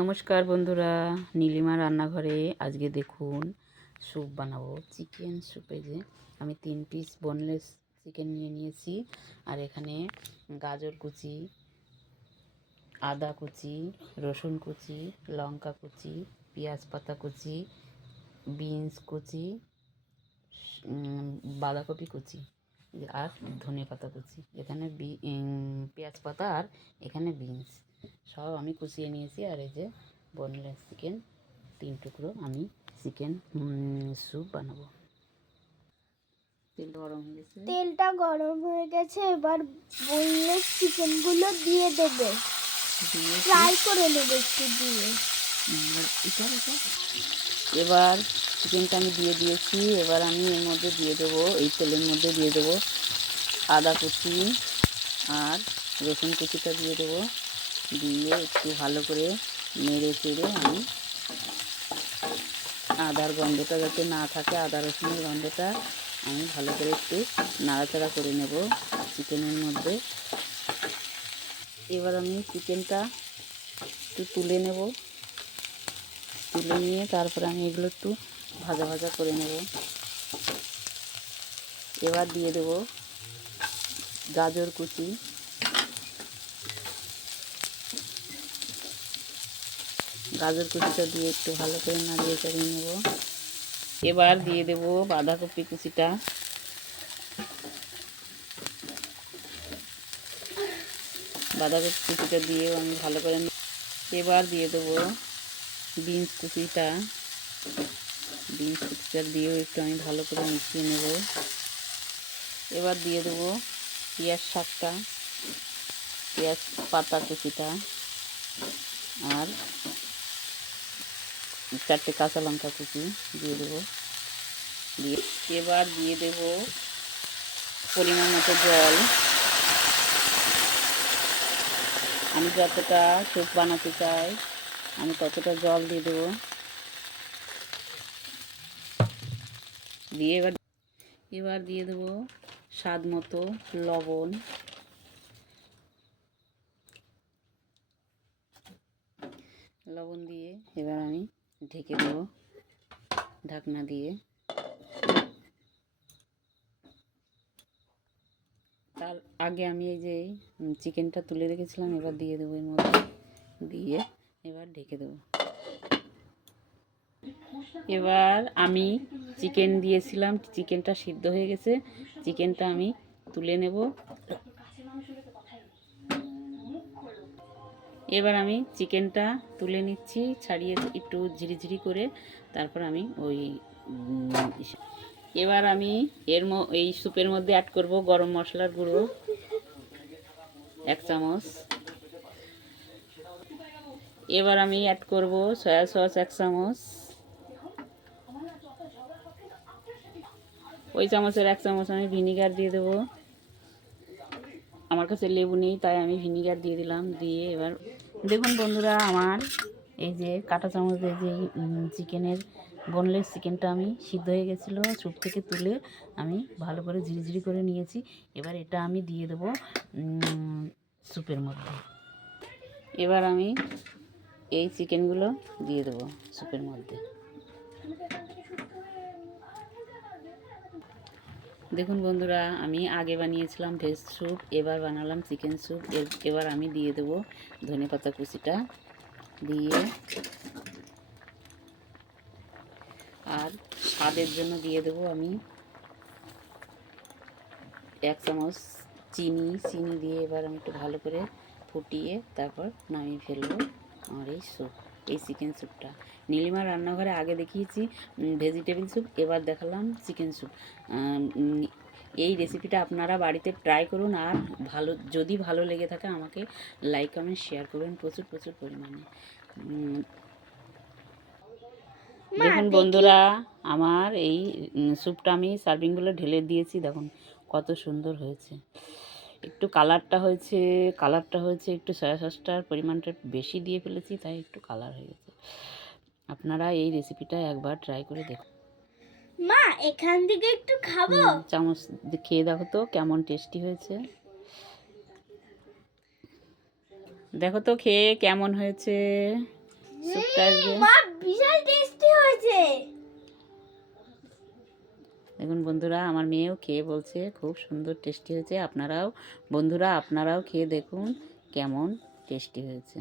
নমস্কার বন্ধুরা, নীলিমা রান্নাঘরে আজকে দেখুন স্যুপ বানাবো। চিকেন স্যুপে যে আমি 3 পিস বোনলেস চিকেন নিয়েছি, আর এখানে গাজর কুচি, আদা কুচি, রসুন কুচি, লঙ্কা কুচি, পেঁয়াজ পাতা কুচি, বিনস কুচি, বাঁধাকপি কুচি আর ধনে পাতা কুচি। এখানে পেঁয়াজ পাতা আর এখানে বিনস সব আমি কুচিয়ে নিয়েছি। আর এই যে বোনলেস চিকেন 3 টুকরো আমি চিকেন স্যুপ বানাবো। তেলটা গরম হয়ে গেছে, এবার বোনলেস চিকেনগুলো দিয়ে দেবে, ফ্রাই করে নেবে একটু দিয়ে। এবার চিকেনটা আমি দিয়ে দিয়েছি। এবার আমি এর মধ্যে দিয়ে দেবো, এই তেলের মধ্যে দিয়ে দেবো আদা কুচি আর রসুন কুচিটা দিয়ে দেবো। দিয়ে একটু ভালো করে নেড়ে চেড়ে আমি আদার গন্ধটা যাতে না থাকে, আদা রসুনের গন্ধটা আমি ভালো করে একটু নাড়াচাড়া করে নেব চিকেনের মধ্যে। এবার আমি চিকেনটা একটু তুলে নেব, তুলে নিয়ে তারপরে আমি এগুলো একটু ভাজা ভাজা করে নেব। এবার দিয়ে দেব গাজর কুচি, গাজর কুচিটা দিয়ে একটু ভালো করে নাড়িয়ে চাড়িয়ে নেব। এবার দিয়ে দেব বাঁধাকপি কুচিটা, বাঁধাকপি কুচিটা দিয়েও আমি ভালো করে। এবার দিয়ে দেবো বিনস কুচিটা, বিনস কুচিটা দিয়েও একটু আমি ভালো করে মিশিয়ে নেব। এবার দিয়ে দেবো পেঁয়াজ শাকটা, পেঁয়াজ পাতা কুচিটা আর 4টে কাঁচা লঙ্কা কুচি দিয়ে দেবো। দিয়ে এবার দিয়ে দেবো পরিমাণ মতো জল। আমি যতটা স্যুপ বানাতে চাই আমি ততটা জল দিয়ে দেবো। দিয়ে এবার দিয়ে দেবো স্বাদ মতো লবণ। লবণ দিয়ে এবার আমি ঢেকে দেবো ঢাকনা দিয়ে। তার আগে আমি এই যে চিকেনটা তুলে রেখেছিলাম এবার দিয়ে দেবো এর মধ্যে, দিয়ে এবার ঢেকে দেবো। এবার আমি চিকেন দিয়েছিলাম, চিকেনটা সিদ্ধ হয়ে গেছে, চিকেনটা আমি তুলে নেব। এবার আমি চিকেনটা তুলে নিচ্ছি, ছাড়িয়ে একটু ঝিরিঝিরি করে। তারপর আমি এবার আমি এই স্যুপের মধ্যে অ্যাড করব গরম মশলার গুঁড়ো 1 চামচ। এবার আমি অ্যাড করব সয়া সস 1 চামচ। ওই চামচের 1 চামচ আমি ভিনিগার দিয়ে দেবো। আমার কাছে লেবু নেই তাই আমি ভিনিগার দিয়ে দিলাম। দিয়ে এবার দেখুন বন্ধুরা, আমার এই যে কাঁটা চামচ দিয়ে যে চিকেনের বোনলেস চিকেনটা আমি সিদ্ধ হয়ে গেছিলো, স্যুপ থেকে তুলে আমি ভালো করে ঝিরিঝিরি করে নিয়েছি। এবার এটা আমি দিয়ে দেবো স্যুপের মধ্যে। এবার আমি এই চিকেনগুলো দিয়ে দেবো স্যুপের মধ্যে। দেখুন বন্ধুরা, আমি আগে বানিয়েছিলাম ভেজ স্যুপ, এবার বানালাম চিকেন স্যুপ। এবার আমি দিয়ে দেবো ধনেপাতা কুচিটা দিয়ে, আর স্বাদের জন্য দিয়ে দেবো আমি 1 চামচ চিনি দিয়ে এবার আমি একটু ভালো করে ফুটিয়ে তারপর নামিয়ে ফেলবো আমার এই স্যুপ, এই চিকেন স্যুপটা। নীলিমার রান্নাঘরে আগে দেখিয়েছি ভেজিটেবিল স্যুপ, এবার দেখালাম চিকেন স্যুপ। এই রেসিপিটা আপনারা বাড়িতে ট্রাই করুন, আর যদি ভালো লেগে থাকে আমাকে লাইক কমেন্ট শেয়ার করবেন প্রচুর প্রচুর পরিমাণে। দেখুন বন্ধুরা, আমার এই স্যুপটা আমি সার্ভিংগুলো ঢেলে দিয়েছি, দেখুন কত সুন্দর হয়েছে। একটু কালারটা হয়েছে একটু সয়া সসটার পরিমাণটা বেশি দিয়ে ফেলেছি তাই একটু কালার হয়ে গেছে। আপনারা এই রেসিপিটা একবার ট্রাই করে দেখুন। মা, এখান থেকে একটু খাবো? চামচ খেয়ে দেখো তো কেমন টেস্টি হয়েছে। দেখো তো খেয়ে কেমন হয়েছে। স্যুপটা আজকে মা বিশাল টেস্টি হয়েছে। দেখুন বন্ধুরা, আমার মেয়েও খেয়ে বলছে খুব সুন্দর টেস্টি হয়েছে। আপনারাও বন্ধুরা, আপনারাও খেয়ে দেখুন কেমন টেস্টি হয়েছে।